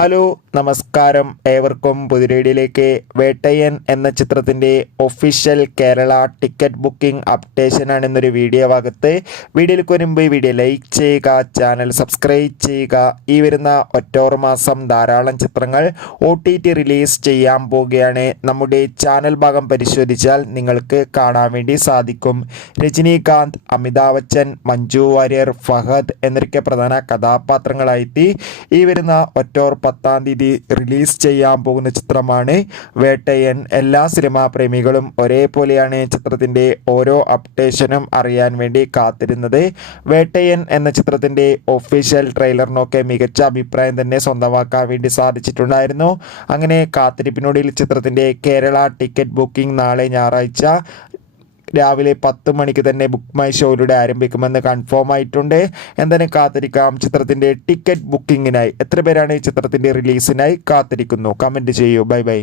Hello നമസ്കാരം, ഏവർക്കും പുതിരേഡിയിലേക്ക്. വേട്ടയ്യൻ എന്ന ചിത്രത്തിൻ്റെ ഒഫീഷ്യൽ കേരള ടിക്കറ്റ് ബുക്കിംഗ് അപ്ഡേഷനാണ് ഇന്നൊരു വീഡിയോ ഭാഗത്ത്. വീഡിയോയിലേക്ക് വരുമ്പോൾ ഈ വീഡിയോ ലൈക്ക് ചെയ്യുക, ചാനൽ സബ്സ്ക്രൈബ് ചെയ്യുക. ഈ വരുന്ന ഒക്ടോബർ മാസം ധാരാളം ചിത്രങ്ങൾ OTT റിലീസ് ചെയ്യാൻ പോവുകയാണ്. നമ്മുടെ ചാനൽ ഭാഗം പരിശോധിച്ചാൽ നിങ്ങൾക്ക് കാണാൻ വേണ്ടി സാധിക്കും. രജനീകാന്ത്, അമിതാഭ് ബച്ചൻ, മഞ്ജു വാര്യർ, ഫഹദ് എന്നൊക്കെ പ്രധാന കഥാപാത്രങ്ങളായിട്ട് ഈ വരുന്ന ഒക്ടോബർ 10-ാം തീയതി റിലീസ് ചെയ്യാൻ പോകുന്ന ചിത്രമാണ് വേട്ടയ്യൻ. എല്ലാ സിനിമാ പ്രേമികളും ഒരേപോലെയാണ് ചിത്രത്തിൻ്റെ ഓരോ അപ്ഡേഷനും അറിയാൻ വേണ്ടി കാത്തിരുന്നത്. വേട്ടയ്യൻ എന്ന ചിത്രത്തിൻ്റെ ഒഫീഷ്യൽ ട്രെയിലറിനൊക്കെ മികച്ച അഭിപ്രായം തന്നെ സ്വന്തമാക്കാൻ വേണ്ടി സാധിച്ചിട്ടുണ്ടായിരുന്നു. അങ്ങനെ കാത്തിരിപ്പിനൊടുവിൽ ചിത്രത്തിൻ്റെ കേരള ടിക്കറ്റ് ബുക്കിംഗ് നാളെ ഞായറാഴ്ച രാവിലെ 10 മണിക്ക് തന്നെ ബുക്ക് മൈ ഷോയിലൂടെ ആരംഭിക്കുമെന്ന് കൺഫേം ആയിട്ടുണ്ട്. എന്തായാലും കാത്തിരിക്കാം ചിത്രത്തിൻ്റെ ടിക്കറ്റ് ബുക്കിങ്ങിനായി. എത്ര പേരാണ് ഈ ചിത്രത്തിൻ്റെ റിലീസിനായി കാത്തിരിക്കുന്നു? കമൻറ്റ് ചെയ്യൂ. Bye bye.